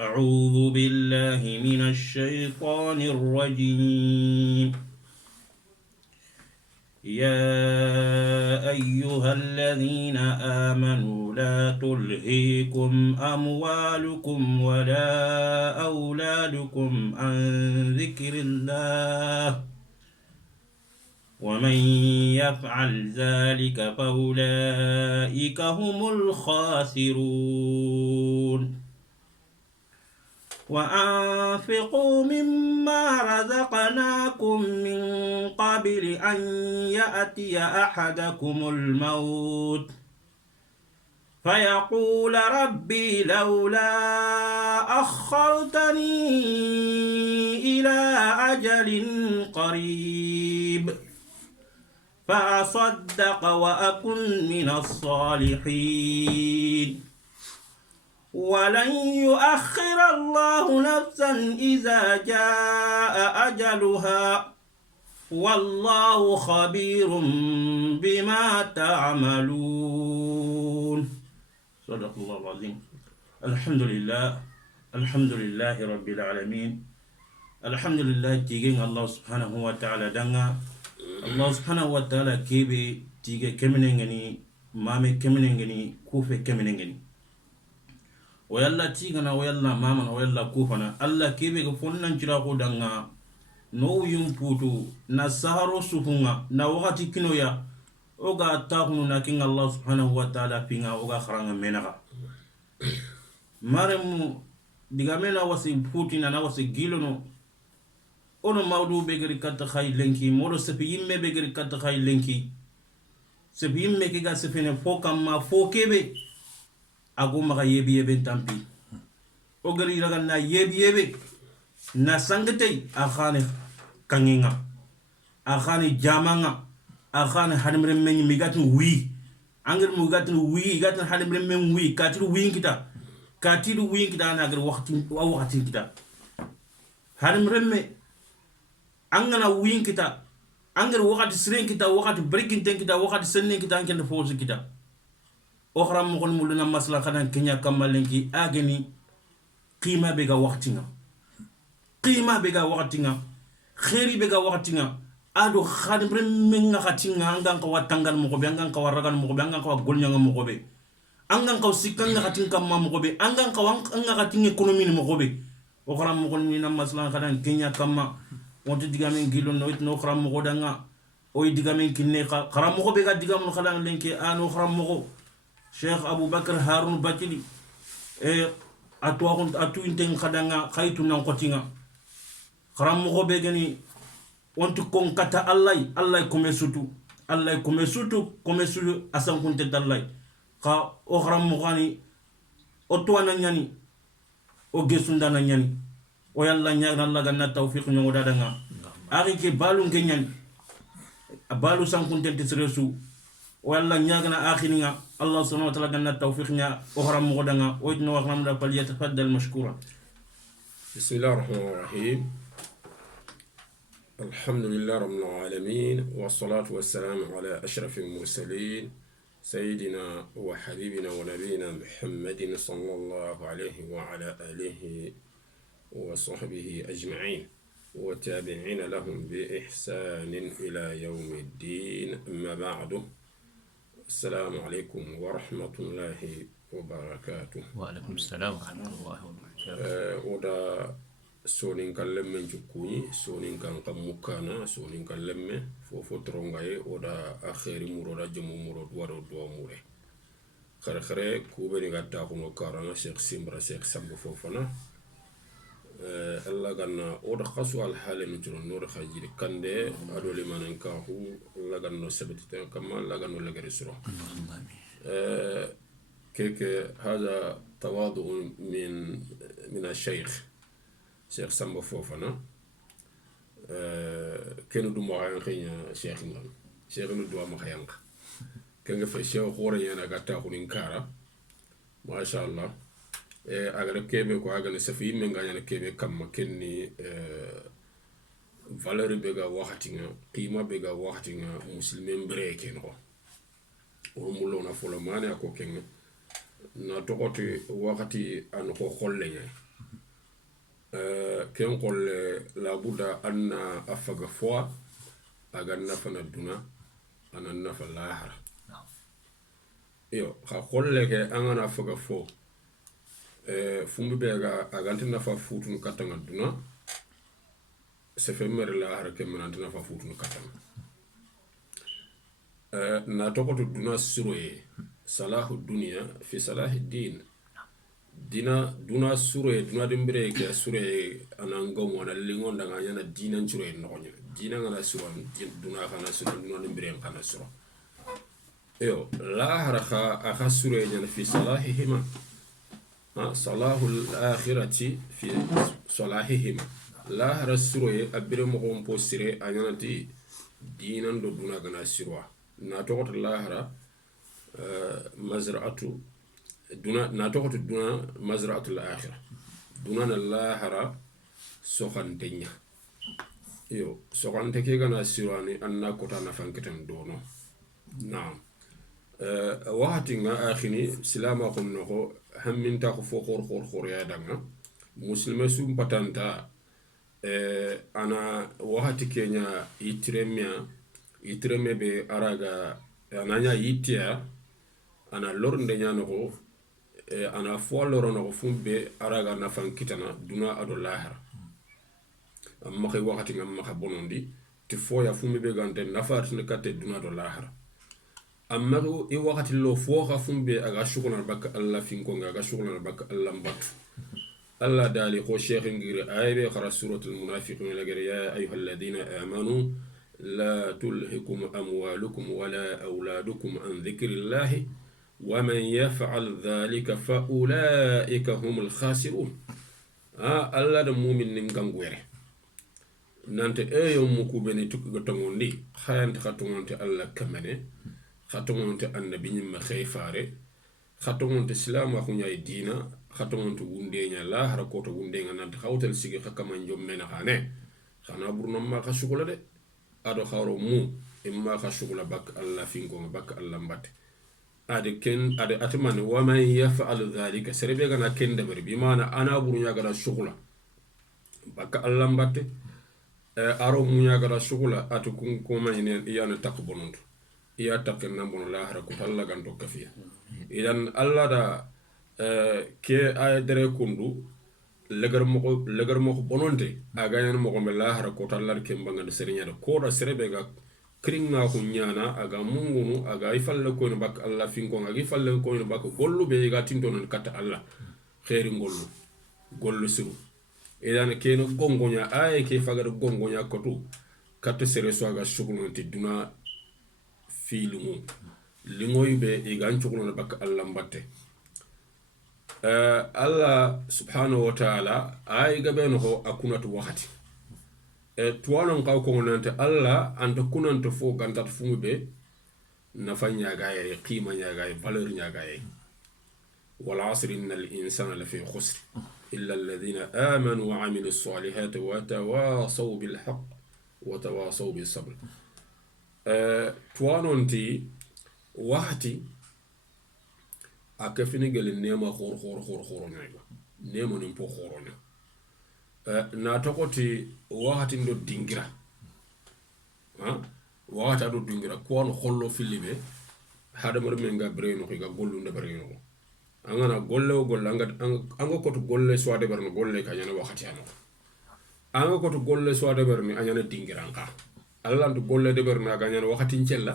أعوذ بالله من الشيطان الرجيم. يا أيها الذين آمنوا لا تلهيكم أموالكم ولا أولادكم عن ذكر الله ومن يفعل ذلك فأولئك هم الخاسرون. وأنفقوا مما رزقناكم من قبل أن يأتي أحدكم الموت فيقول ربي لولا أخرتني إلى أجل قريب فأصدق وأكن من الصالحين ولن يؤخر الله نفسا إذا جاء أجلها والله خبير بما تعملون. صدق الله العظيم. الحمد لله رب العالمين. الحمد لله تيجين الله سبحانه وتعالى دعنا الله سبحانه وتعالى كيبي تيجي كمنينغني مامي كمنينغني كوفي كمنينغني ويلا تيغنا ويلا ماما ويلا كوفنا الله كيبي فنن نجراكو دanga no yumputu na saharo sufunga na wakati kinoya oga takhunu na king Allah subhanahu wa ta'ala pinga oga kharanga menaga maremu digamela wasi putina na wasi gilono ono mawdu begeri katta khay lenki modo sepi yimme begeri katta khay lenki sepi yimme kiga sefene fokam ma fokebe agu maga yebi yebe tampi o gari raga na yebi yebe na sangate akhane kanginga akhane jamanga akhane hadimre men migatun wi angir mugatun wi gatun hadimre men wi katiru wi kita na gar waqti kita hadimre me angana wi kita angir waqti siren kita waqti breaking ten kita waqti senne kita angende force kita okhram mo gon muluna masla khana kenya kamalenki ageni qima bega waqtinga khairi bega waqtinga ado khadimre menga khatinga angan ka watangal mo be angan ka waragan mo be angan ka golnyanga mo be angan ka sikanga khatinga mo be angan ka anga khatinga economy mo be okhram mo gon mina masla khana kenya kama wonto digamen gilo no it no okhram mo godanga oy digamen kinne kharam mo be ga digamul khalan lenki an okhram mo Sheikh Abu Bakr Harun Batili atu inteng khadanga khaytu nan qotinga kharam mo be gani ontu kon kata Allah kome sutu asan kunte dallai ka o kharam mo gani o tuwana nyani o gesunda na nyani o yalla nyaga Allah ganna tawfiq nyogo dadanga ari ke balu nyani balu san kunte tisresu wala ñagana akhiringa Allah subhanahu wa ta'ala ganna tawfiqnya okhram mo danga o idno waxlam da fal yatafaddal mashkura. Bismillahir rahmanir rahim. Alhamdulillahi rabbil alamin wassalatu wassalamu ala ashrafil mursalin sayyidina wa habibina wa nabiyina Muhammadin sallallahu alayhi wa ala alihi wa sahbihi ajma'in wa tabi'ina lahum bi ihsanin ila yawmiddin amma ba'du. السلام عليكم ورحمة الله وبركاته. وعليكم السلام ورحمة الله وبركاته. ودا سونين كلم من جكوني سونين كان كمكانا سونين كلم فوفو ترونغاي ودا آخر مرودا جمو مرود وارو دوا موري خرخرة كوبني غاتا كونو كارانا شيخ سيمبرا شيخ سامبو فوفنا الله غنا ودا خاصو الحال نجرون نور خاجير كاندي ادولي ماننكاهو الله غنا سبتي كما الله غنا لغريسرو كيك هذا تواضع من الشيخ شيخ سامبو فوفنا كانو دو مخايان خينا شيخ نغان شيخ نو دو مخايان كان في شيخ خوري انا غاتا كونين كارا ما شاء الله agara kebe ko agana safi men ganya kebe kam kenni valeur bega waxatinga qima bega waxatinga muslimen breke no o mulo na folo mane ko kenga na tokoti wakati an ko kholle nya ken qolle labuda anna afaga fois aga nafana duna ana nafa lahara iyo xa qolle ke angana afaga fo fumbi be aga nafa futunu katanga duna sefe mere lahara ke menanta nafa futunu katanga na tokoto duna suroye salahu dunia fi salahi din duna suroye duna dimbire ke suroye anangom wana lingon danga nyana dina suroye nonya dina ngana suro duna kana suro duna dimbire kana suro yo lahara kha suroye nyana fi salahihima salahu al-akhirati fi salahihima lahara suroye abire mo ko sire anyana ti dinan do duna gana sirwa na tokoto lahara mazra'atu duna na tokoto duna mazra'atu al-akhirah duna na lahara sokhantenya yo sokhante ke gana sirwani anna kota na fanketan dono naam wahati nga akhini silama kunno ko hamminta ko fo khor ya danga muslime sum patanta ana wahati kenya itremia be araga ananya yitia ana lornde nyano ko ana fo lorono ko fumbe araga na fankitana duna ado lahara amma kay wakati ngam maka bonondi ti fo ya fumbe be gante nafat ne katte duna do lahara amma i wakati lo fo ka fumbe aga shukuna bak Allah finko aga shukuna bak Allah mbatu Allah dali ko sheikh ngiri aybe khara suratul munafiqun la ya ayyuhalladhina amanu لا تلهكم أموالكم ولا أولادكم عن ذكر الله ومن يفعل ذلك فأولئك هم الخاسرون الله المؤمن نمغانغوير نانت يوم مكوبني تكغتونغوندي خاينت خاتونغونت الله كمنه خاتونغونت النبي نيم خيفاري خاتونغونت اسلام واخو نياي دينا خاتونغونت وندينيا لا هركوتو وندينغا نانت خاوتل سيغي خكما نجوم مena خانه خانا برنم ما خشوكولا دي ado kharo mu imma kha shugula bak Allah finko bak Allah mbatte ade ken ade atman wa man yaf'al dhalika serebe gana ken de bari bi mana ana buru nya gara shugula bak Allah mbatte aro mu nya gara shugula atu kun ko manyne yana takbonuntu iya takenna bon la hara ko Allah ganto kafiya idan Allah da ke ay dere kundu legar mo bononte aga yan mo ko la hara ko tallar ke mbanga de serinya de ko da serebe ga kringa ko nyana aga mungunu aga ifalle ko no bak Allah finko aga ifalle ko no bak gollu be ga tinto non kata Allah khairi gollu siru idan ke no gongonya ay ke fagar gongonya ko tu kata sere so aga shugulu ti duna filumu lingoy be igan chugulu no bak Allah mbatte Allah subhanahu wa ta'ala ay gabeno ko akunatu wakati tuwanon kaw ko nante Allah anta kunanto fo gantat fumbe na fanya gaay qima nya gaay valeur nya gaay wal asr innal insana lafi khusr illa alladhina amanu wa amilus salihati wa tawasaw bil haqq wa tawasaw bis sabr tuwanon ti wakati akafini gele nema khor nyaiba nema nimpo khoronya na tokoti wakati ndo dingira wakati ado dingira ko no hollo filibe hada mar menga breno ko ga gollu nda breno angana golle o golle anga ko to golle so de barno golle ka nyana wakati ano anga ko to golle so de barni anyana dingira nka Allah ndo golle de barna ga nyana wakati ncella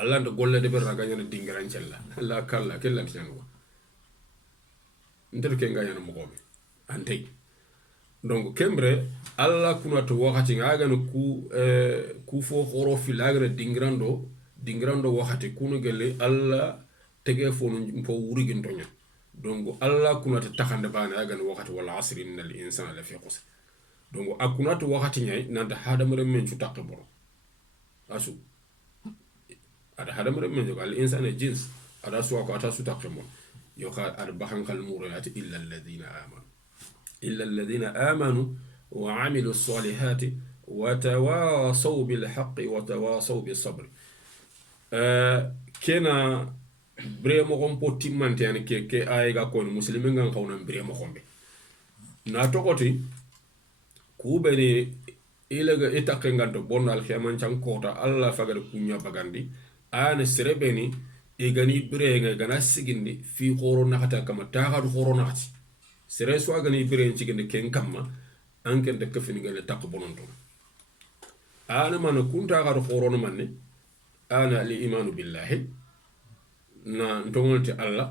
Allah ndo golle de berna ganyana dingiran cella Allah kala kella tianwa nter ke ganyana mo gobe antay donc kembre Allah kuna to wakati ngaga no ku fo khoro filagra dingirando wakati kuno gele Allah tege fo no po wurigin tonya donc Allah kuna to takhande bana aga no wakati wal asri innal insana lafi khusr donc akuna to wakati nyai nanda hadamare men ci takboro asu ada hadamare men jogal al insana jins ada suwa ko ata su takmo yo ka ar bahan kal murati illa alladhina amanu wa amilu salihati wa tawasaw bil haqqi wa tawasaw bis sabr kena bremo gompo timmante yani ke ay ga ko muslimin ngan khawna bremo gombe na tokoti kubeni ilaga itake nganto bonal khiaman chan kota alla fagal kunya bagandi ana serebeni igani birenga gana sigindi fi khoro nakata kama taga khoro nakati sere so gani biren cigindi ken kamma anken de kafini gale tak bononto ana man kunta ga khoro no manne ana li imanu billahi na ntongonti alla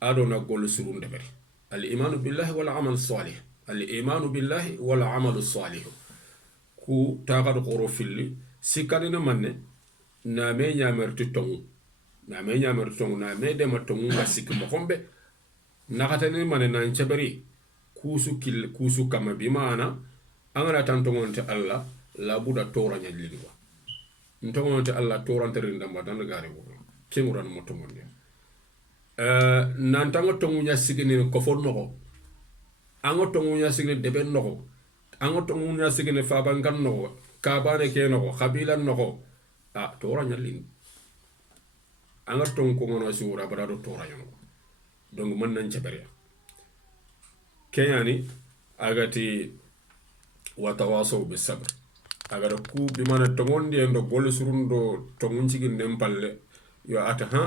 ado na gol surun debere al imanu billahi wal amal salih al imanu billahi wal amal salih ku taga khoro filli sikanina manne na me nyamerti tongu na me nyamerti tongu na me de ma tongu ga sikmo kombe nakatani mane nan ceberi kusu kama bimana angana tantongonte alla la buda tora nyalilwa ntongonte alla tora nterinde mbadanda gare wo kenguran motomonde nan tango tongunya sigini ko fonnoko ango tongunya sigini debe noko ango tongunya sigini fabangan noko kabane ke noko khabila noko tora nyalin anga tongo ngono sura barado tora yono donc man nañ cabere kenyani agati watawasaw bis sabr agara ku bi mana tongondi endo gol surundo tongun ciginde palle yo ata ha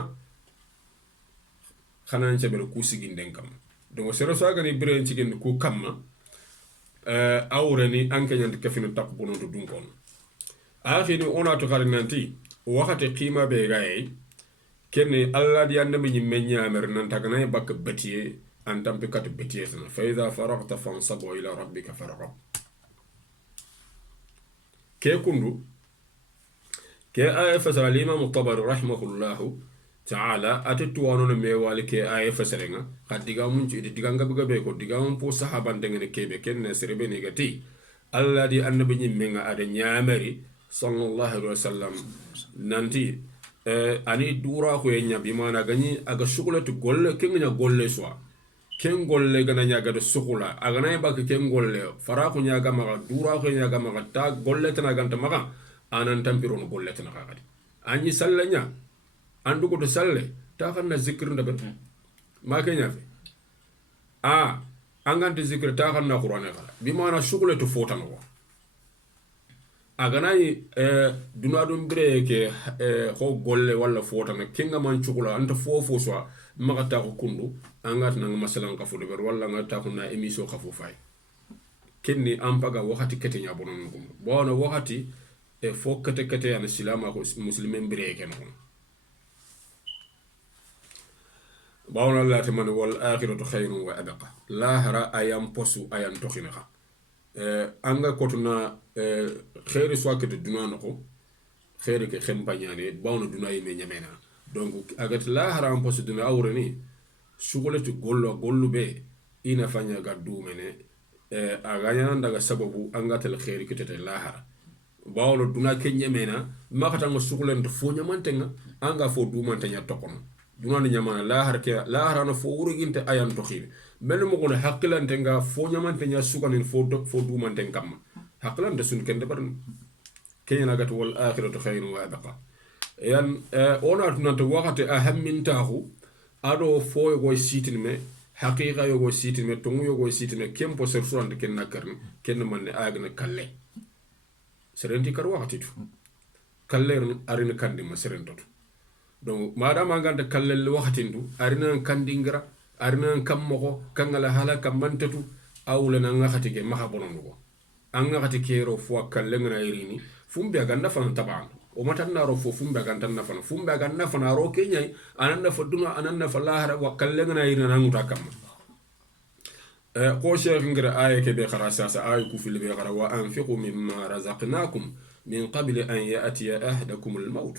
xanan cabere ku siginde kam donc sero so agani biren ciginde ku kamma awreni ankeñant kafino tak bonoto dum kon afini ona to xarinanti waxate qima be gaay kene alla di annabi ñi meññamer nan tagana bak betiye an tampi kat betiye sana fa idha faragta fansabu ila rabbika farghab ke kundu ke aya fasara al-imam at-tabari rahimahullah ta'ala atitu wanono me wali ke aya fasarenga kadiga mun ci diga ngabe be ko diga mun po sahaban dengene kebe kenne serebe ni gati alla di annabi ñi menga ada ñameri sallallahu alaihi wasallam nanti ani dura ko enya bi mana gani aga shugula to golle kenya golle so ken golle gana nya ga do sugula aga nay bak ken golle fara ko nya ga ma dura ko nya ga ma ta golle tan ganta ma anan tampiro no golle tan ga anyi sallanya andu ko to salle ta xanna zikr ndabe ma kenya fe angante zikr ta xanna qur'an ga bi mana shugula to fotan ko aganayi dunadum breke ho golle wala fotana kinga man chukula anta fofo so magata ko kundu angat nang masalan ka fudu ber wala ngata ko na emission ka fofay kenni ampaga wakati kete nya bonon ko bono wakati fo kete kete ya silama ko muslimen breke non bawna la tamani wal akhiratu khairun wa abqa la hara ayam posu ayam tokhinaha anga kotuna khairi swakete dunana ko khairi ke khempanyane bawna dunayi me nyamena donc agat la haram posu duna awreni sugolati gollu be ina fanya gaddu mene aganya ndaga sababu anga tel khairi kitete la hara bawlo duna ke nyamena makata ngo sugolante fo nyamantenga anga fo du mantanya tokono dunani nyamana la hara no fo uruginte ayan to khiri mel mo ko hakkilante nga fo nyamantenya suganin fo du manten kam hakkilante sun kende bar kenya gat wal akhiratu khairun wa abqa yan ona tunanta wakati ahammintahu ado fo go sitin me haqiqa yo go sitin me tongu yo go sitin me kempo ser surante ken nakarni ken manne agna kalle serenti kar wakati tu kalle arina kandi ma serentoto donc madama ganda kallel wakatindu arina kandingra arina kammoko kangala hala kamantatu awla na ngakati ke maha bonondo an ngakati kero fo kallenga irini fumbe ganda fana taban o matanna ro fo fumbe ganda na fana fumbe ganda fana ro kenya ananda fa duna ananda fa lahara wa kallenga irina na nguta kam ko sheikh ngira aye ke be kharasa sa aye ku fil be khara wa anfiqu mimma razaqnakum min qabli an ya'tiya ahadakum al-maut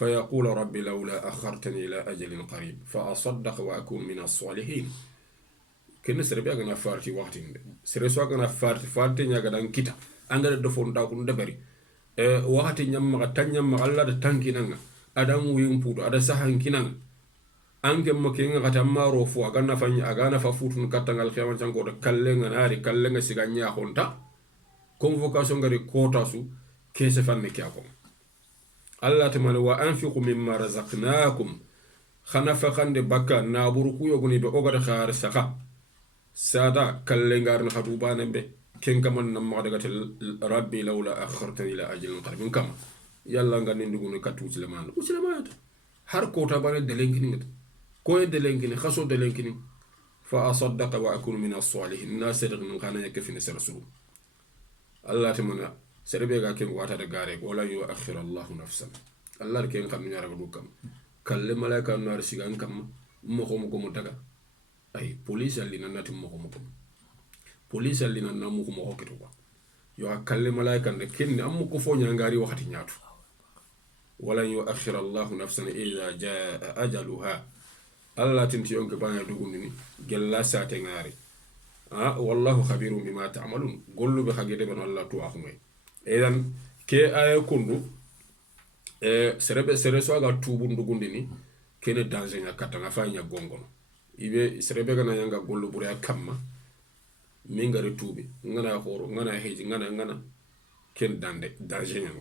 فيقول ربي لولا أخرتني إلى أجل قريب فأصدق وأكون من الصالحين كنا سربي أغنى فارتي وقتين سرسوا أغنى فارتي نيغدان كيتا أنغر دفون داكون دبري وقتي نيامغا تنيامغا الله تنكي نانغا أدام ويمبودو أدا سحن كينانغا أنك مكينغا غتامارو فو أغانا ففوتون كاتنغا الخيوان جانكو كالنغا ناري كالنغا سيغانيا خونتا convocation غري كوتاسو كيسفان نكياكم الله تمالي وأنفقوا مما رزقناكم خنفا خند بكا نابركو يغني بأغر خار سخا sada kallengar na khatu banembe ken kaman nam ma daga tel rabbi lawla akhartani ila ajalin qaribin kam yalla nga nindugo ne katu sulaiman har ko ta bane delenkini ngat ko e delenkini khaso delenkini fa asaddaqa wa akunu min as-salihin nasir min khana yakfini rasul allah tamana serbe ga ken wata da gare wala yu akhir allah nafsan allah ken kam nyara go dukam kalle malaika nar sigan kam mo ko mo daga ay police alli nanati mo ko police alli nan mo ko keto ba yo kalle malaika ne ken am ko fo nyangari wakati nyaatu wala yu akhir allah nafsan idha jaa ajaluha allah tinti yonke bana dugundini gella sate ngari wallahu khabirun bima ta'malun gollu be khagede ban allah to akhumay edan ke ay kundu serebe so ga tubu ndugundini kene danger nya katanga fanya gongono ibe serebe gana yanga gollu buri akamma mingari tubi ngana horo ngana heji ngana ken danger nya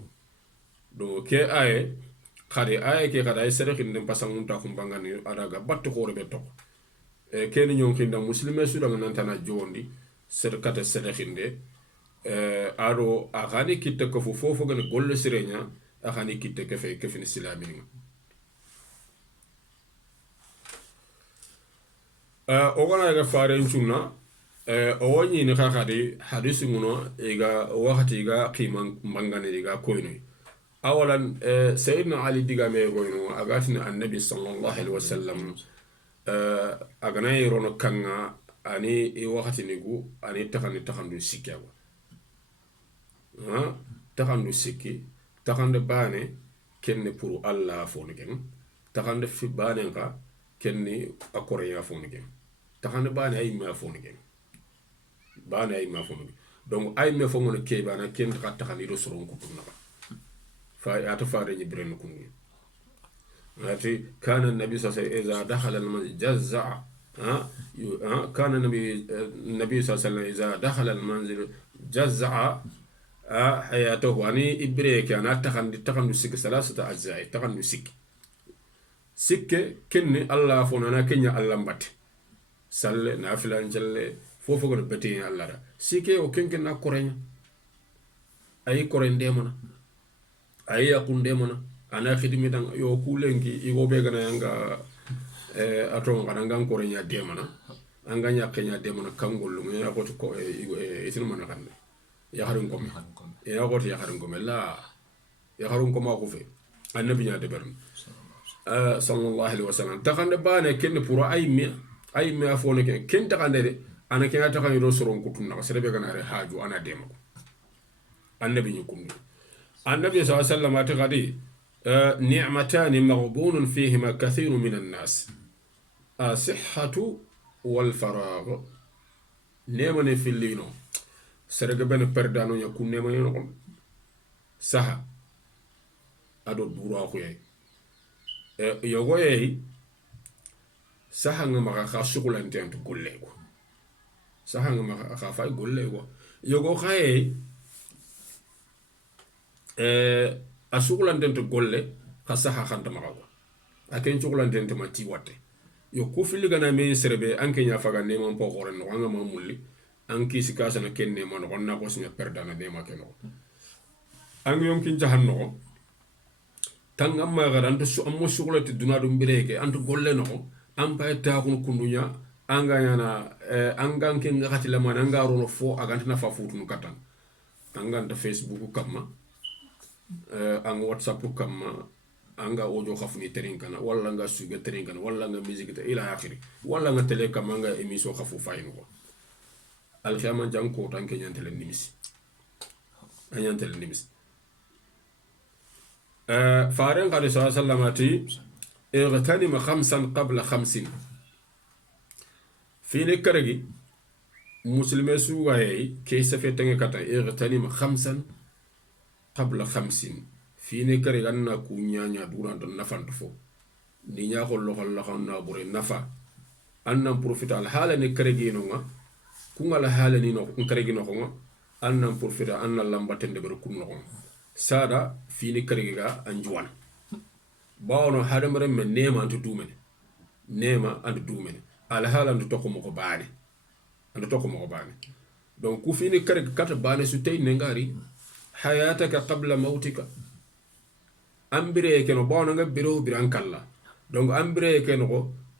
do ke ay khade ay ke khada ay sere khindem pasangun ta kumbangani adaga batto hore be tok ken nyon khinda muslime su daga nantana jondi ser kata sere khinde aro agani kitte ko fofo gane golle serenya agani kitte ke fe kefini silamin o gana ga fare ntuna o woni ni khadi hadisi nguno ega wakati ga qiman mangani ga koyno awalan sayyidina ali digame goyno agatina annabi sallallahu alaihi wasallam agana yirono kanga ani e wakati nigu ani takandu sikyawa takandu sikki takande bane kenne pour allah fonu gen takande fi bane ka kenni akore ya fonu gen takande bane ay ma fonu gen bane ay ma fonu donc ay me fonu ke bana ken takani do soron ko tunna fa atafare ni bren kunni ati kana nabi sallallahu alaihi wasallam idha dakhala al-manzil jazza kana nabi sallallahu alaihi wasallam idha dakhala al-manzil jazza hayatuhu ani ibreke ana takandu sik salasata ajzai takandu sikke kenni allah fonana kenya allah mbatte salle nafilan jalle fofo go beti allah da sikke o kenken na korenya ay korende mona ay yakunde mona ana khidmi dan yo kulengi igo be gana yanga aton kana ngan korenya de mona anga nya kenya de mona kangol mu ya ko ko itin mona kan ya harun kom ya ko ya harun kom la ya harun kom ko fe annabi nya de bern sallallahu alaihi wasallam takande bane ken pour ay me afone ken takande de ana ken takande do soron kutun na serebe gana re haju ana de mako annabi ñu kundu النبي صلى الله عليه وسلم اعتقدي نعمتان مغبون فيهما كثير من الناس الصحة والفراغ نيماني في اللينو سرق بين بردانو يكون نيماني نقول سها أدو دورا أخوي يغوي سها نما خاشقول أنتين تقول لي سها نما خافاي يقول لي يغو خاي asugulantente golle xa saha xantamaxa ko a ken cugulantente ma ti watte yo ku filigana me serebe anke nya faga neman po xore no anga ma mulli an kisi kasana ken nema no na ko sinya perdana nema ken no ang yon kin jahan no tangam ma garanto su ammo sugulati duna dum bireke antu golle no am pa ta ko kundunya anga yana angan ken ngati la man anga ro no fo agantna fa futu no katan anganta facebook kamma ang whatsapp kamma anga audio khafni terin kana walla nga suga terin kana walla nga musique ta ila akhiri walla nga tele kamma nga émission khafu fayno ko al khiyama janko tanke nyantele nimisi anyantele nimisi faren qali sallallahu alaihi اغتنم خمسا قبل 50 في نكرغي مسلمي سوغاي كيس فتنغ كتا اغتنم خمسا قبل 50 في نكرغي أننا كونيا نيا دوران دون نفان تفو نيا خلو خلو خلو بوري نفا أننا بروفيت على حالة نكرغي نوغا كونغا لحالة نكرغي نوغا أننا بروفيت أننا لمباتن دبرو كون نوغا سادا في نكرغي أنجوان باونو hadamare men nema antu dumene nema antu dumene ala hala antu toko moko baane anda to ko mo bane donc ku fini kare kata bane su tay ne ngari hayataka qabla mautika ambire ke no bona nga biro biran kala donc ambire ke no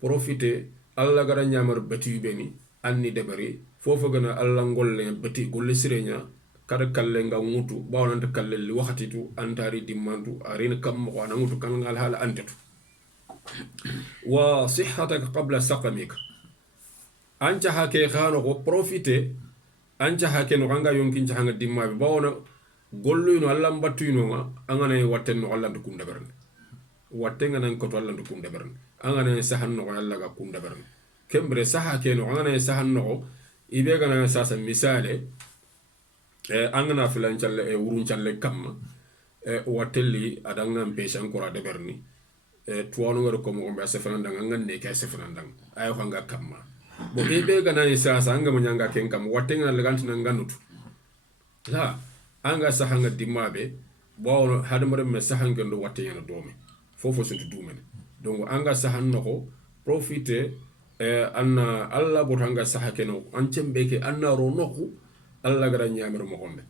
profiter alla gara nyamar bati beni anni debari fofo gana alla ngolle bati golle sirenya kada kalle nga ngutu bawna kalle li waxati tu antari dimantu arina kam ko na ngutu kan ngal hala antatu wa sihhataka qabla saqamika anja hake khano ko profiter anja hake no ganga yonkin jahanga dimma be bawna gollu no alla mbattu no nga angana watten no alla ndu kunda berne watten nan ko to alla ndu kunda berne angana sahan no alla ga kunda berne kembre saha ke no angana sahan no ibe gana sasa misale angana filan challe e wurun challe kam watelli adanga mpesha ankora de berni tuwanu ngaro ko mo be sefanandanga ngande ka sefanandanga ayo hanga kamma bo ibe gana sasa anga mo nyanga ken kam watenga legantina nganutu la anga sahanga dimabe bo hadamare me sahanga ndo watenga no dome fofo suntu dumene donc anga sahanno ko profiter anna alla botanga sahake no ancembe ke anna ro noku alla gara nyamero mo gombe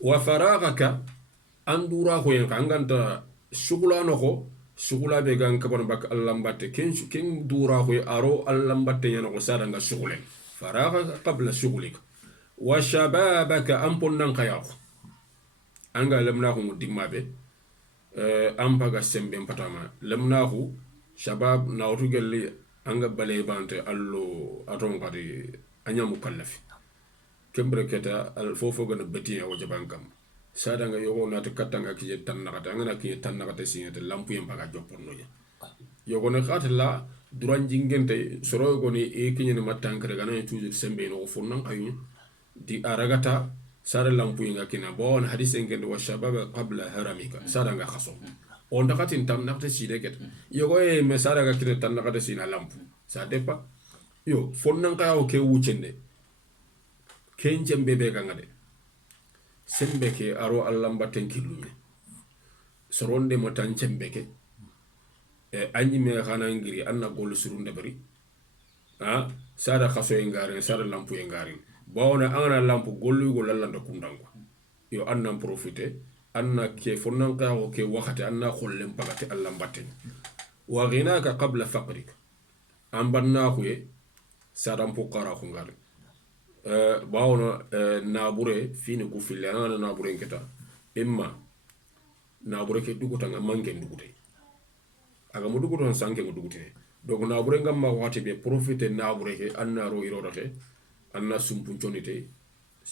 wa faragaka andura ko en kanganta shugula no ko shugula be gan kabon bak alla mbatte ken dura ko aro alla mbatte yana ko sada nga shugule faragaka qabla shugulik wa shababaka amponnan kayako anga lamna ko dimmabe ampaga sembe patama lamna ko shabab na otu gelli anga balay bante allo aton qadi anya mukallafi kembre keta al fofo gana betiya o jabankam sada nga yogo na to katanga ki tan nakata ngana ki tan nakata signete lampu yam baga jopponno ya yogo na khatla duran jingente soro go ni e kinyene matankre gana toujours sembe no fonnan ayun di aragata sada lampu yinga kina bon hadith ngende wa shabab qabla haramika sada nga khaso on dakatin tan nakata sideket yogo e me sada ga kite tan nakata sina lampu ça depa yo fonnan ka o ke wucende kenjem bebe gangade sembe ke aro allah mbatten killume soronde mo tan cembeke anyi me khana ngiri anna gol surunde bari sada khaso e ngare sada lampu e ngare bawna angana lampu gollu go lallanda kundango yo anna profiter anna ke fonnan ka o ke wakati anna khollem bagati allah mbatten wa ghinaka qabla faqrika ambanna khuye sadam pokara khungare bawno nabure fini ku fille ana nabure ngeta imma nabure ke duguta nga manke dugute aga mo duguton sanke mo dugute donc nabure ngam ma wati be profiter nabure ke anna ro irodote anna sumpun chonite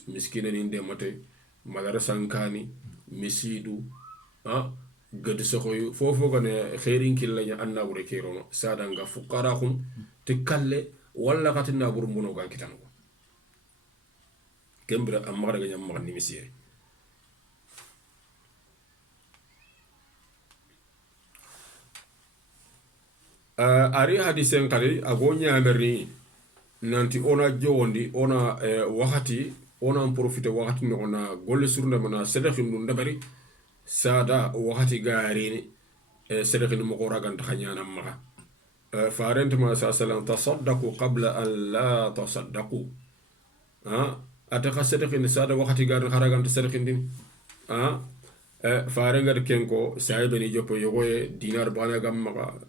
miskina ni ndemate magara sankani misidu gadi sokoy fofo gane khairin killanya anna bure ke rono sadanga fuqara khum tikalle walla katina bur muno gan kitango kembra amara ganyam ma ni misire ari hadisen kali agonya merni nanti ona jondi ona wakati ona profiter wakati no ona golle surna mana sedakhin dun dabari sada wakati garini sedakhin mo ko raganta khanyana ma فارنت ما سأسلم تصدقوا قبل أن لا تصدقوا أتخسرك إن سادة وقت قارن خارجان تصدقين دين فارنت كينكو سايبني جوبو يغوي دينار بانا غام مغا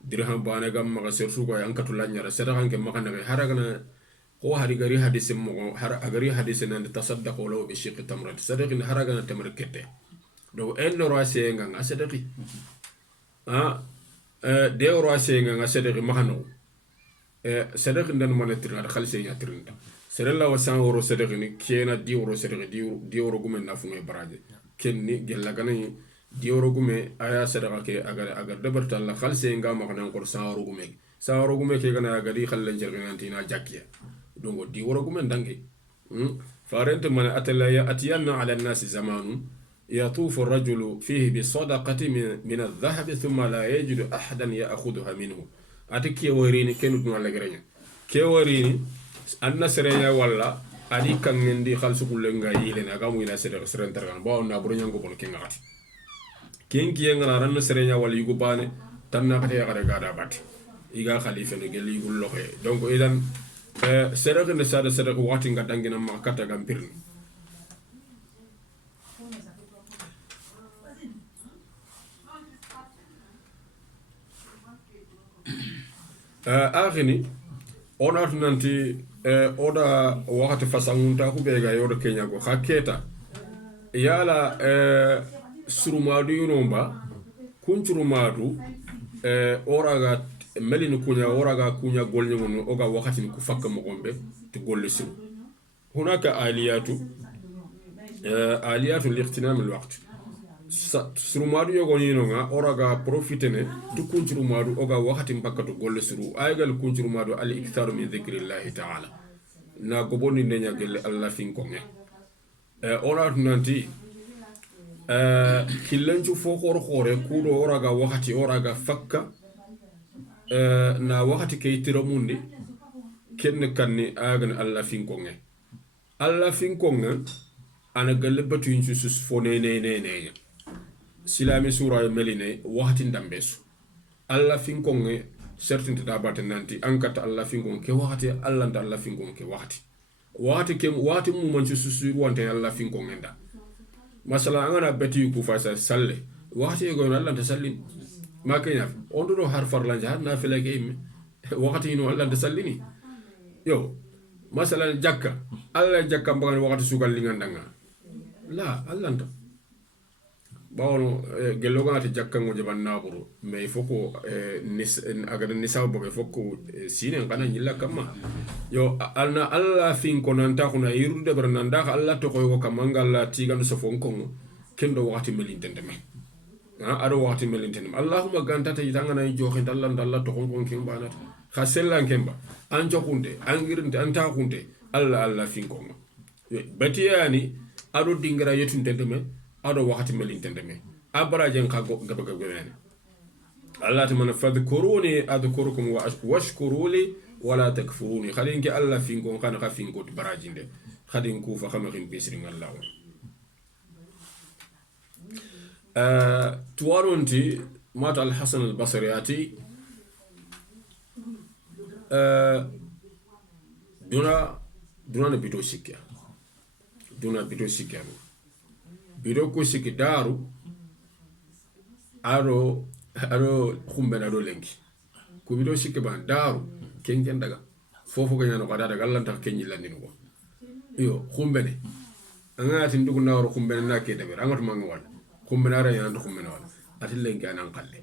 درهم بانا غام مغا سيرسوغا ينكتو لانيارا سادقان كم مغا نغي خارجان هو هاريغاري حديث مغو هاريغاري حديث نان تصدقوا لو بشيق تمرد صدقين خارجان تمرد كته دو إن رواسي ينغا صدقي de euro asenga nga sedeki mahano sedeki ndan manetirna da khalse nya tirinda serella wa 100 euro sedeki ni kena 10 euro sedeki 10 euro gumen na fu ngay baraje kenni gella ganay 10 euro gume aya sedeka ke agar debarta la khalse nga mahana ko 100 euro gume 100 euro gume ke gana agadi khalle jergantina jakkiya dongo 10 euro gumen dange farente man atalla ya atiyanna ala an-nas zamanu يطوف الرجل فيه بصدقة من الذهب ثم لا يجد أحدا يأخذها منه أتكي وريني كنو دون على غريني كي وريني أن سريا ولا أدي كان عندي خالص كل لنجا يلنا كم وين سرين تركان باو نابرين يانغو بون كينغ غاتي كين كي يانغ نارن سريا ولا يجوبانه تنا كتير غادة بات iga khalifa ne geli gullo he donc idan sedaka ne sada sedaka wati nga dangina ma kata gampirni akhini ona tunanti oda wakati fasangunta kubega yodo Kenya go haketa yala surumadu yunomba kunchurumadu oraga melini kunya oraga kunya golni ngono oga wakati ni kufaka mogombe to golle siru hunaka aliyatu liqtinam alwaqt surumadu yogo yinonga oraga profitene to kunchurumadu oga wakati mpaka to golle siru aygal kunchurumadu al iktharu min dhikrillahi ta'ala na goboni nenya gelle Allah finkonge ora nanti killancu fo khore kudo oraga wakati oraga fakka na wakati kay tiramundi kenn kanni agan Allah finkonge ana galle batu yinsu sus fo ne silami sura meline wakati ndambesu Allah finkonge certainty da batananti ankata Allah finkonge ke wakati Allah nda Allah finkonge ke wakati mu manchu susu wonte Allah finkonge nda masala angana beti ku fasa salle wakati go Allah nda sallin ma kenya on do har farlanja na fele ke imme wakati no Allah nda sallini yo masala jakka Allah jakka mbagan wakati sugal lingandanga la Allah nda bawono gello gati jakka ngo jaban naburu mais foko agada nisaw bobe foko sinen kana nyilla kama yo alna Allah fin ko nan ta kuna yirde ber nan da Allah to ko kamanga Allah tiganu so fonko kendo wakati melintende me ado wakati melintende Allahumma ganta ta yitanga na joxe Allah to ko ken banat khasella kemba an jokunde an girnde an ta kunde Allah fin ko batiyani ado dingra yetunde me ado wakati melintende me abarajen ka gabagabene Allah tamana fadhkuruni adhkurukum washkuruli wala takfuruni khalinki Allah finko kana ka finko barajinde khadin ku fa khamakin bisrin Allah tuwarunti mata al-Hasan al-Basri ati duna ne bito sikya biro ko siki daru aro khumbe na do lenki ko biro siki ban daru kenken daga fofo ganya no kada daga Allah ta kenyi landin ko yo khumbe ne anga tin dugu na ro khumbe na ke dabe anga to manga wala khumbe na ra yana to khumbe na wala atil lenki anan qalle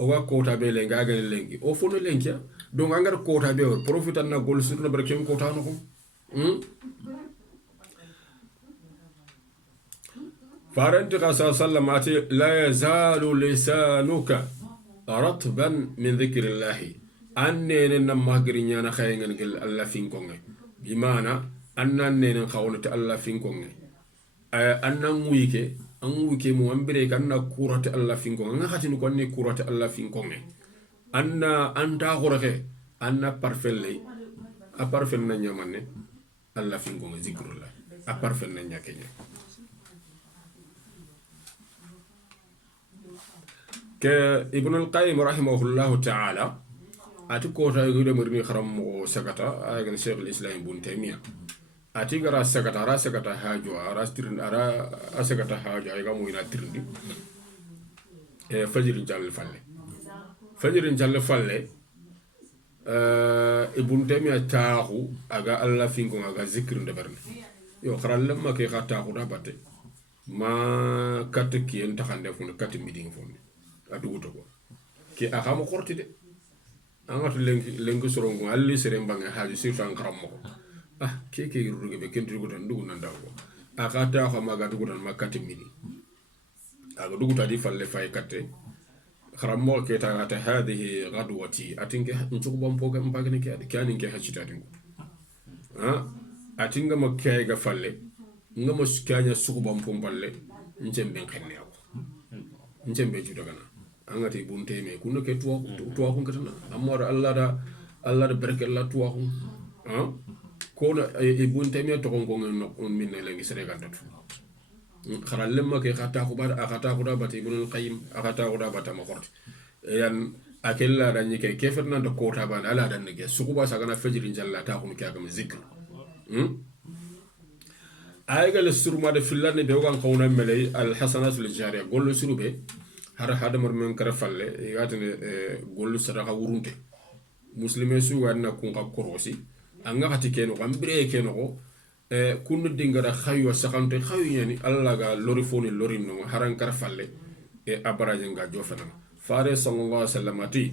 o wa ko ta be lenga ga lenki o fono lenki do anga ko ta be profitan na gol sutuna barkem ko ta no ko فارنت صلى الله عليه وسلم لا يزال لسانك رطبا من ذكر الله أنين نما غرينيانا خاينغن قال الله فينكم بمعنى أنين خاونت الله فينكم أن ويكي مو امبريك أن كورة الله فينكم أن خاتين كوني كورة الله فينكم أن أنت غورك أن بارفلي أبارفلنا نياماني الله فينكم ذكر الله أبارفلنا نياكيني ابن القيم رحمه الله تعالى أتكو تايغو مرني خرم سكتا أيغن شيخ الإسلام ابن تيمية أتيغ را سكتا هاجو را سترن را سكتا هاجو أيغا موينا ترندي فجر جال فالي ابن تيمية تاخو أغا الله فينكم أغا ذكر ندبرن يو خرال لما كي خاتاخو دا باتي ما كاتكي انتخان دفون كاتي ميدين فون adugo ko ke akamo korti de angatu lengi sorongo alli serembange haji sirtan karammo ke ruruge be kentu ko tan dugu nanda ko akata ko maga dugu tan makati mini aga dugu tadi falle fay katte karammo ke ta ata hadhihi ghadwati atinge ncukubam pogam bagane ke adi kani ke hacita dingo atinga makkay ga falle ngamo skanya sukubam pomballe ncembe xenne ko ncembe judagana angati bunte me kunno ke tuwa kun katana amara Allah da barke Allah tuwa kun ko na e bunte me to kon on minne lengi Senegal dot kharal lemma ke khata ko da bata ibn al-Qayyim khata ko da bata ma khort yan akella dan yake kefer nan da kota ban ala dan ne sukuba sagana fajirin jallata kun kya gam zikr ayga le surma de filane be wan kawna melay al hasanatu al jariya gollo surube har hadamar men kara falle yatene gollo sadaka wurunte muslime su wanna kun ka korosi anga khati keno kambire keno ko kunu dingara khayo sakante khayo yani alla ga lori foni lori no haran kara falle abaraje nga jofana fare sallallahu alaihi wasallam ati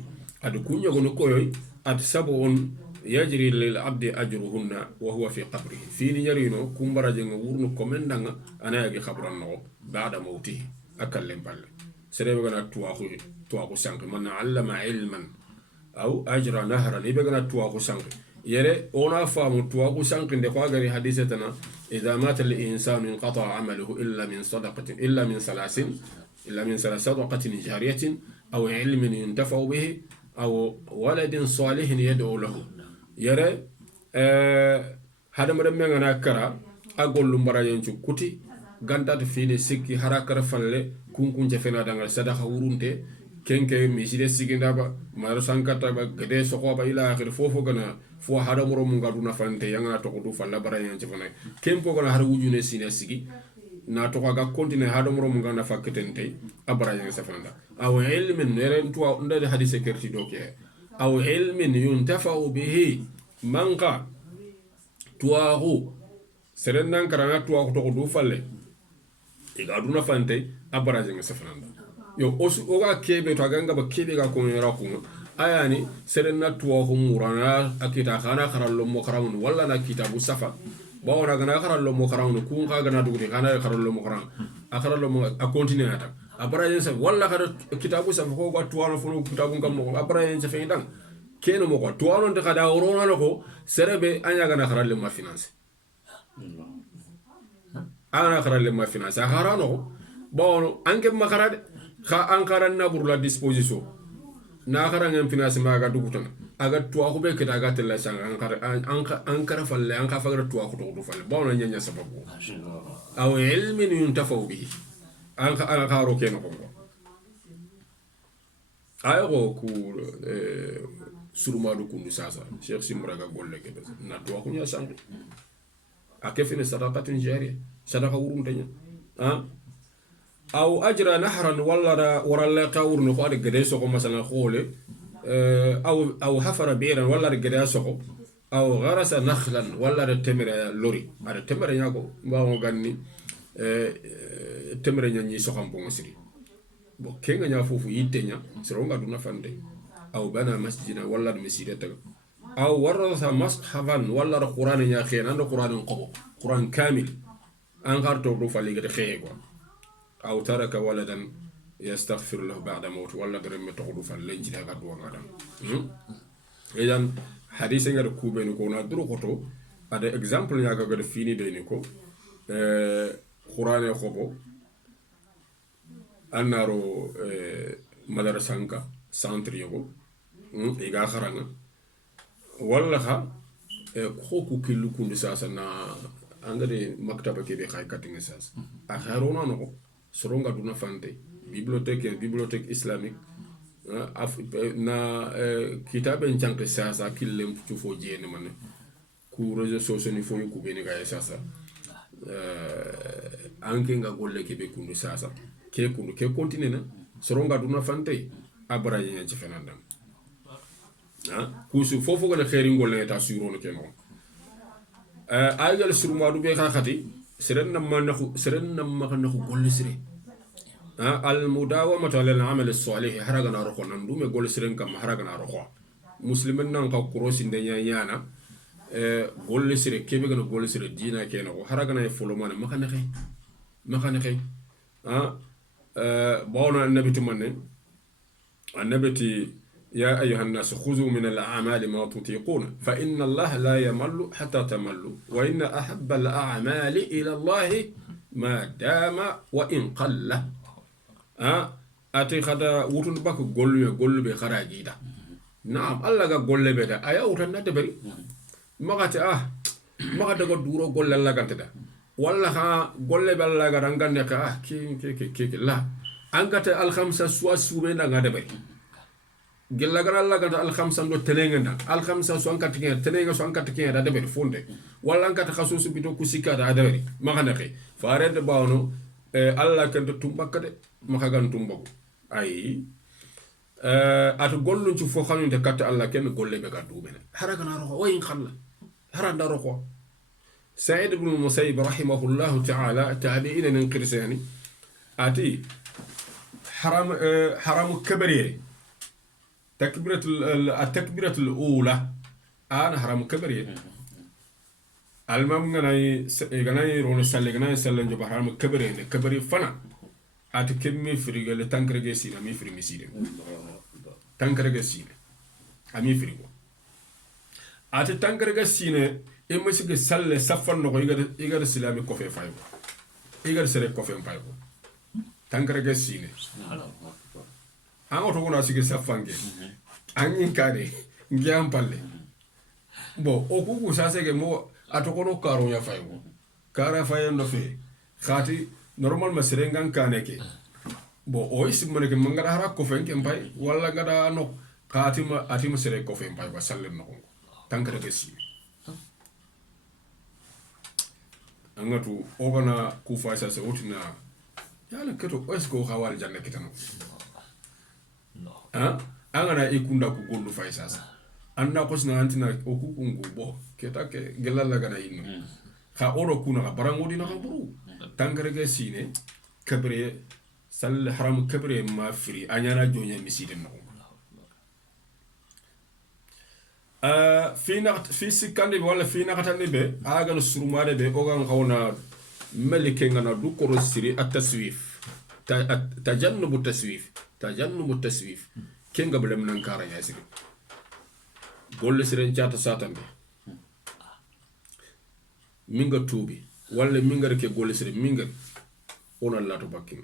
adu kunyo gono koyoy at sabon yajri lil abdi ajruhunna wa huwa fi qabrihi fini yarino kumbaraje nga wurnu komendanga anayagi khabran no ba'da mawtihi akallem balle serebe gana tuwa sank man allama ilman aw ajra nahran ibe gana tuwa sank yere ona famu tuwa sank de ko gari hadithatana idha mata al insanu inqata amaluhu illa min sadaqatin illa min salasin إلا من صدقة جارية أو علم ينتفع به أو ولد صالح يدعو له يرى هذا مرمى أنا كرا أقول لمبارين شكوتي غانتات فيني سكي هراكر فلة كون جفنا دعنا صدقة ورونته كي مسيرة سكيندا مارسان كتابا غدي سقوا إلى آخر فوفو كنا فو هذا مرمى غادونا فانتة يعنا تقولوا فلا برين جفنا كم بقولنا هذا وجوه سينة سكي na to ga continue hado moro mun ganda faketente abara yang safanda aw ilmin neren to ndade hadise kerti doke aw ilmin yuntafa'u bihi manqa tuahu serennan karanga tuahu to do falle iga duna fante abara yang safanda yo osu oga kebe to ganga ba kebe ga ko yara ko ayani serenna tuahu murana akita khana kharallo mo kharamun walla na kitabu safa bawona gana kharallo mo kharawno kun ka gana dugudi kana kharallo mo kharam akharallo mo a continuer ata abarayen sa walla khara kitabu sa ko ko tuwano fulu kitabu ngam mo abarayen sa fe ndang keno mo ko tuwano de kada orona ko serebe anya gana kharalle ma finance ana kharalle ma finance kharano bawono anke ma kharade kha ankaran na pour la disposition na kharangam finance ma ga dugutana aga tuwa ko be keda ga tella sang ankara falle anka fagra tuwa ko to falle bawna nyanya sababu aw ilmin yuntafau bihi anka ro keno ko ayo ku surma do kundu sasa cheikh simra ga golle ke na tuwa ko nya sang akefine sadaqatin jariya sadaqa wurumtanya aw ajra nahran wala qawrun ko ade gede so ko masala khole أو حفر بئرا ولا رجع سقو أو غرس نخلا ولا التمر لوري على التمر ياكو باو غني التمر يني سقام بومسري بو كينغا نيا فوفو يتنيا سرونغا دونا فاندي أو بنا مسجدا ولا مسجدا أو ورث مصحفا ولا القرآن يا خير عند القرآن قبو قرآن كامل أنغار تبرو فليغد خيغو أو ترك ولدا يستغفر له بعد موت ولا درم تقولوا فلنجي هذا دوا غادم اذا حديث غير كوبن كونا درو كوتو اد اكزامبل ياغا غد فيني دينيكو قران خوبو انارو مدرسانكا سانتريو ايغا خرانا ولا خا خوكو كيلو كوند ساسنا اندري مكتبه كي بي خاي كاتين ساس اخرونا نكو سرونغا دونا فانتي bibliothèque islamique na kitabe nchankre sasa killem tufo jene man ku réseaux sociaux ni foyu ku beni gaay sasa anke nga golle ke be kundu sasa ke kundu ke continue na soronga duna fante abara yen ci fenandam ku su fofo gona xéri ngolle ta suro no ke non aygal surma du be xati serenna ma naxu golle sire المداومة على العمل الصالح حرقنا رخونا ندوم يقول سرين كم حرقنا رخوا مسلمين نانقا كروس الدنيا يانا قول سرين كيف يقول قول سرين دينا كينا وحرقنا يفولومان ما خنخي باونا النبي تمنى النبي يا أيها الناس خذوا من الأعمال ما تطيقون فإن الله لا يمل حتى تملوا وإن أحب الأعمال إلى الله ما دام وإن قل ati khada wutun bak gollu be kharaji da naam alla ga golle be da aya wutan na debari magati magata go duro golle alla gante da walla ha golle be alla ga rangande ka ki la angata al khamsa suwa sube na ga debari gella gana Allah ganta al khamsa do tenengenda al khamsa so ankat ken tenenga so ankat ken da debere fonde walla ankat khasusu bito kusika da adari magana xe farede bawno Allah kan to tumbakade makagan tumbago ay atu gollun ci fo xamne de katta Allah ken golle be ga dubene haraga na ro wayin khalla haranda ro ko سعيد بن المسيب رحمه الله تعالى تابعين انقرساني اتي حرام كبريري التكبيرة الأولى أنا حرام كبريري المام غناي رون سالي غناي سالن جو حرام كبريري كبري فنا اتي كمي فريغ le tankrege sina mi fri miside tankrege sina ami frigo ati tankrege sina e masige salle safan no igar islami ko fe faygo igar sere ko fe faygo tankrege sina an oto gona sige safange an yin kare ngiam palle bo o kuku sase ke mo atokono karo ya faygo kara fayen no fe khati normal masrengan kaneke bo o isi moneke mangara hara ko fen kempay wala ngada no khatima atima sere ko fen pay ba salle no tankrege sina angatu ogana ku fa sase wotina yala keto esko khawal janna kitano angana ikunda ku gollu fay sasa anda ko sina antina o ku kungu bo keta ke gelalla gana inno kha oro kuna ka barango dina ka buru tangrege sine kabre sal haram kabre ma fri anyana jonya miside no fi sikande wala fi nakatande be aga no surumade be ogan khawna malike ngana du koro siri at-taswif tajannubu taswif kenga belem nan kara yasiri golle siren chata satande minga tubi wala minga reke golle siren minga ona lato bakin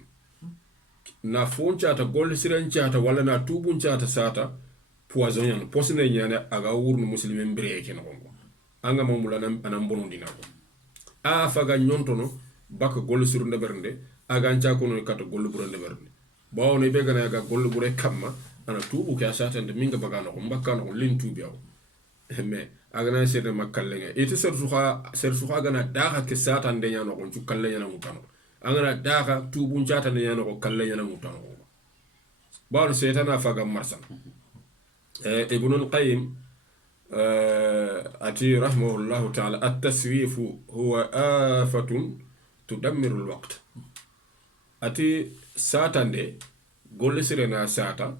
na fon chata golle siren chata wala na tubun chata sata poison yan posine nyane aga wurnu muslimen breke no gongo anga mamula anan bonon dina ko a faga nyontono baka golle siru ndebernde aga ncha ko no kato golle buru ndebernde bawo ne be gana ga golle bure kamma ana tubu ka satande minga bagano ko mbakano ko lin tubiaw me aga na sede makallenga ite ser suha gana daga ke satande nyano ko ci kalle nyana mutano aga na daga tubu nchata nyano ko kalle nyana mutano bawo setana faga marsan ابن القيم أتي رحمه الله تعالى التسويف هو آفة تدمر الوقت أتي ساتان دي قول سيرنا ساتا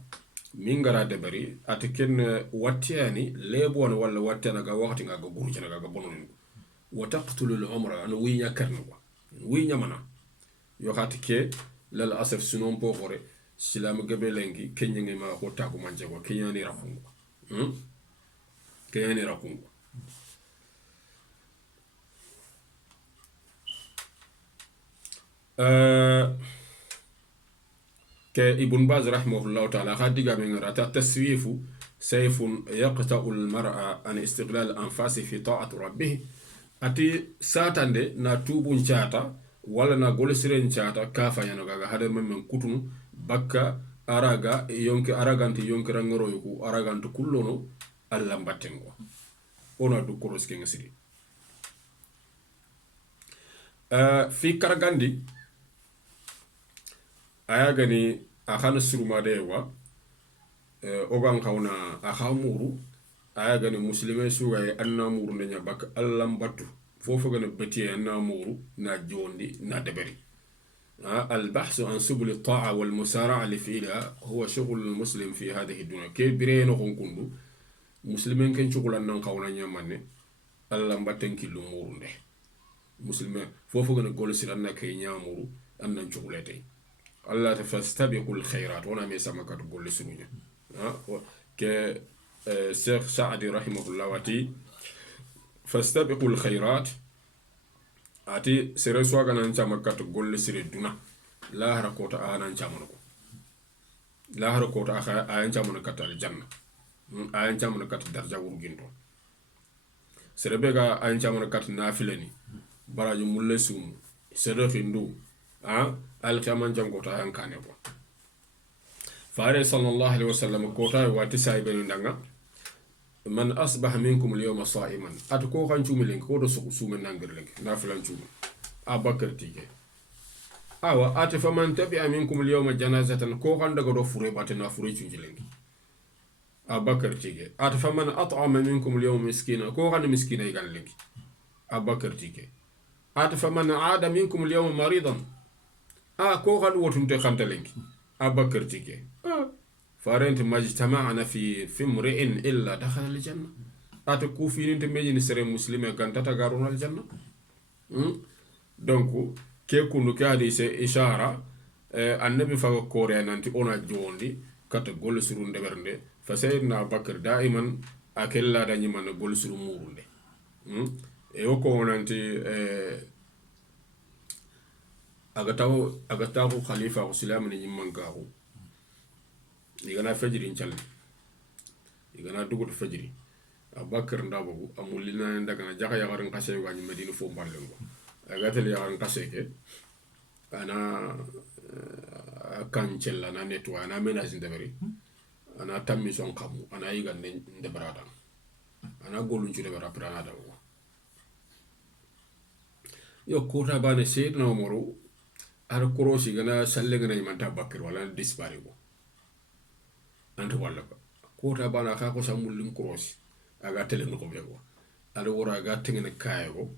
من غرا دبري أتي كن واتياني ليبوان ولا واتيانا غا وقت غا غورجنا غا بونون وتقتل العمر أنا وينيا كرنوا وينيا منا يوخاتي كي للأسف سنون بوغوري silamu gabelengi kenyengi ma ko tagu manje ko kenyani rafungo kenyani rafungo ke ibn baz rahimahullah ta'ala khadiga min rata taswifu sayfun yaqta'u al-mar'a an istiqlal anfasi fi ta'ati rabbih ati satande na tubun chata wala na golesiren chata kafa yana gaga hadar men kutunu bakka araga yonke araganti yonke rangoro yuku araganti kullono alla mbattengo ona du koroske ngasiri fi karagandi aya gani akhana surumade wa ogan khawna akhamuru aya gani muslime sugay anna muru nya bak alla mbattu fofo gana betiye anna muru na jondi na deberi البحث عن سبل الطاعة والمسارعة لفعلها هو شغل المسلم في هذه الدنيا كي برينو كوندو مسلمين كن شغل أنن قونا نياماني الله مباتن كيلو مورو ده مسلمين فوفو غن قول سير أننا كي نيامورو أنن شغلتي الله تفاستبقوا الخيرات وانا ميسا ما كاتو قول سيرونيا كي شيخ سعدي رحمه الله واتي فاستبقوا الخيرات ati sere swaga nan chama kat golle sire duna la hara kota anan chama ko la hara kota ayan chama kat al janna ayan chama kat darja wurginto sere bega ayan chama kat nafilani baraju mulle sum sere findu al chaman jangota ayan kane ko fare sallallahu alaihi wasallam kota wati saibenu ndanga man asbaha minkum al-yawma sa'iman atko kan cumilen ko do sumen nangirlen nafilan cum abakar tige awa ate faman tabi'a minkum al-yawma janazatan ko kan daga do fure batena fure cunjilen abakar tige ate faman at'ama minkum al-yawma miskina ko kan miskina igallen abakar tige ate faman aada minkum al-yawma maridan ko kan wotunte khantalenki abakar tige فارنت ما اجتمعنا في امرئ الا دخل الجنه اتكو في نت ميجي سري مسلمه كان تتغارون الجنه دونك كي كونو كادي سي اشاره النبي فا كوريا نانتي اونا جوندي كات غول سرون دبرنده فسيدنا بكر دائما اكل لا داني من غول سرون مورونده e woko nanti agataw khalifa islam ni mangaru igana fajiri nchalli igana dugut fajiri abakar ndabagu amulina ndagana jaka yagaran kase wani medina fo ballengo agatel yagaran kase ke ana kancella na netwa ana menage ndebari ana tammi son kamu ana yigande ndebrada ana golun ci debara prana dawo yo kota bane seydna umaru ara korosi gana salle gana imanta bakar wala dispari go antu wala kota bana ka ko samulin korosi aga tele no ko bego ala wora aga tengene kayo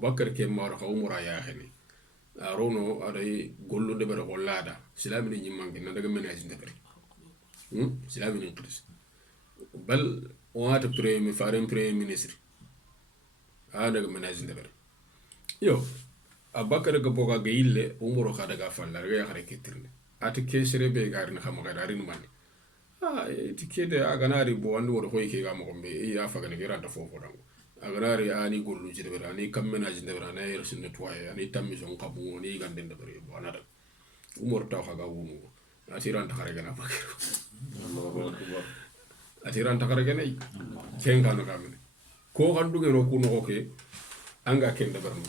bakar ke mawra ko umura ya xeni arono aday gollu de bere ko laada silami ni mangi na daga menage de bere silami ni qudus bal wata premier faran premier ministre daga menage de bere yo abakar ga boga ga ille umuro ka daga falla ga ya xare ketirne ati kesere be garin xam ga darin mani ti kede aganari bo andu wodo hoy ke ga mo be ya faga ne gira da fofo dango aganari ani gollu ci debere ani kam menage de bere ani yersu nettoyer ani tammi son kabu ni gande de bere bo anada umur taw ga wumu ati ran ta xare ga na bakir ati ran ta xare ga nay ken ga no ga mene ko gandu ngero ku no ke anga ken de bere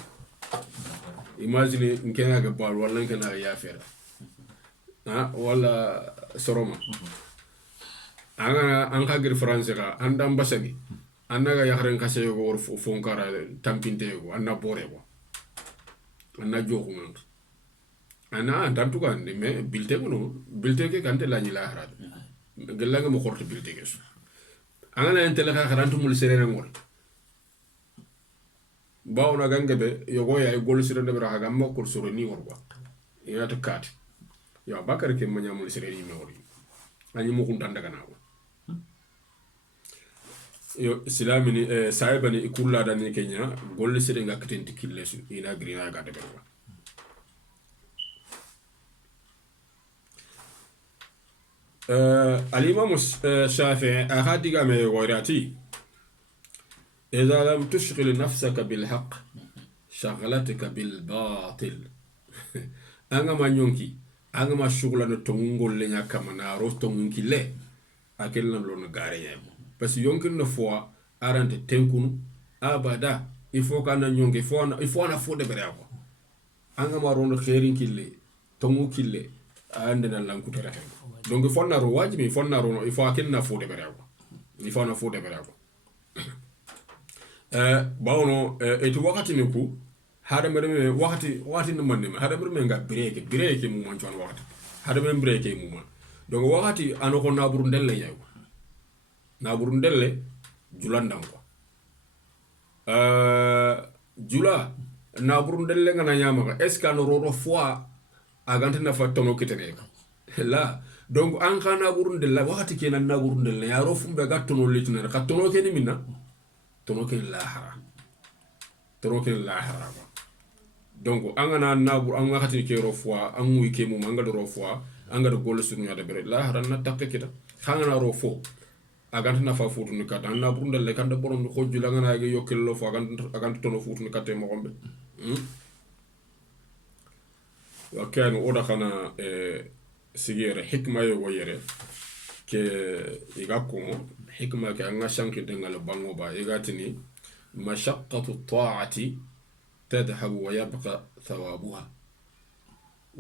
imagine nkena ga bal wala nkena ya fera wala soroma anga anka gir france ga andam basani annaga yakharen kase go wor fonkara tampinte go anna bore go anna joxu man ana tantu kan me bilte ke kante la ni la harad gelaga mo xorto bilte ke su anga na entele ka xarantu mul serene ngol bawna gangabe yogo ya gol sirende bra ga mo ko soro ni wor ba ina to kat yo bakar ke manya mul serene ni wor ani mo kun tanda kana yo islamini saibani ikulla dani kenya golle sire ngakatenti killesu ina grina ga de berwa الإمام الشافعي أخذ من غيراتي إذا لم تشغل نفسك بالحق شغلتك بالباطل أنا ما نيونكي أنا ما شغلنا تونغول لنا كمانا رو تونغي لي أكل نملون غاري بس يمكن نفوا أرانت تنكون أبدا il faut kana nyonge il faut na fode bere ko anga ma rondo khairin kille tongu kille ande na lan kutera donc il faut na ro wajibi il faut na ro il faut akin na fode bere ko il faut na fode bere ko bawno etu wakati ni ku hada mere wakati no manne hada mere nga breke mu man ton wakati hada mere breke mu man donc wakati anoko na burundelle yaw na burundelle julandam ko jula na burundelle nga na nyama est ce que no rodo fois agante na fa tono kitene la donc an kana burundelle wakati kenan na burundelle ya ro fumbe ga tono litna ka tono keni minna tono ken lahara donc angana nabu an wakati ke ro fois an wi ke mu manga ro fois anga do gol sunu ya de bere lahara na takke kita khangana ro fo aganta na fa futu ni kata na burundal le kanda boron ko jula ngana ga yokel lo fo aganta tono futu ni kate mo gombe wa kan oda khana sigere hikma yo yere ke igako hikma ke anga shanki dengal bango ba igatini mashaqqatu at-ta'ati tadhhabu wa yabqa thawabuha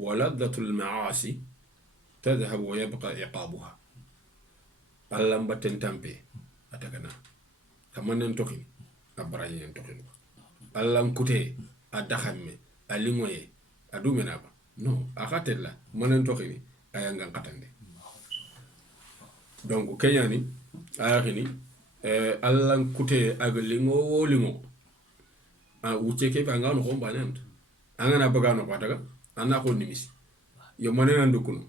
wa ladhatu al-ma'asi تذهب ويبقى عقابها الله مبتن تامبي أتكنا كمان ننتقل أبراهيم ينتقل الله مكتي أدخمي أليموي أدومنا با نو أخاتلا من ننتقل أيانغان قتندي donc kenyani ayakini Allah mkute agelingo lingo ucheke banga no komba nant angana baga no pataga anna ko nimisi yo manena ndukuno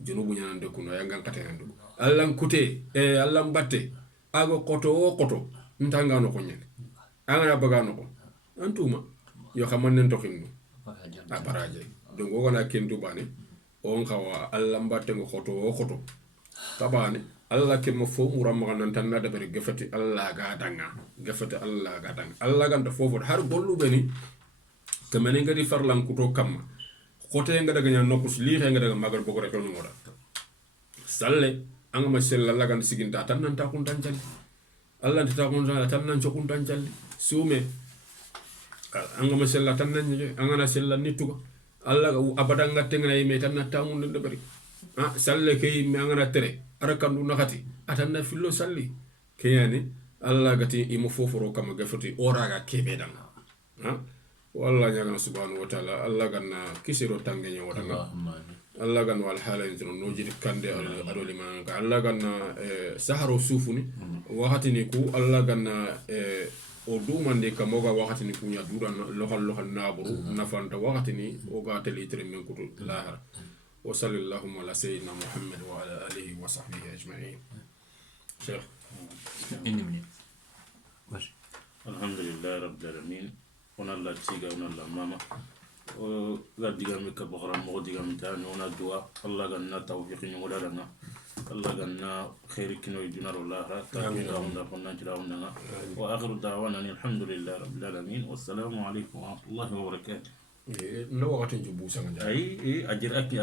junubu nyana ndukuno yanga kate ndu Allah mkute Allah mbatte ago koto ntanga no ko nyene angana baga no ko antuma yo xamane ntokinu abaraje donc wona kendu bane on xawa Allah mbatte ngo koto tabane Allah ke mo fo muram nan tan na dabari gefati Allah ga danga Allah ganta fofo har gollu beni kamene ngadi farlan kuto kamma khote nga daga nyan nokus li nga daga magal boko rek no moda salle anga ma sel Allah ganta siginta tan nan ta kun tan jali Allah ta kun tan nan chokun tan jali sume anga ma sel tan nan anga na sel nituga Allah abadan ngatte ngay me tan na tamun dabari salle kay mi anga tere arakandu nakati atanna fillo salli kayani Allah gati imu foforo kama gafati oraga kebedan walla nyaga subhanahu wa ta'ala Allah ganna kisiro tangenya wadanga Allah ganna wal halayn no jidi kande ado liman Allah ganna saharo sufuni wakati ni ku Allah ganna o dumande kamoga wakati ni kunya duran lohal naburu nafanta wakati ni o ga tele tere men kutu lahar وصلى اللهم على سيدنا محمد وعلى آله وصحبه أجمعين شيخ الحمد لله رب العالمين wana la tiga wana la mama ga diga me ka bokara mo diga me tan wana dua Allah ganna tawfiq ni wala dana Allah ganna khair kino iduna Allah ta kina onda kunna jira onda wa akhiru da'wana alhamdulillah rabbil alamin wassalamu alaykum wa rahmatullahi wa barakatuh no wakati njubu sanga ay ajir akki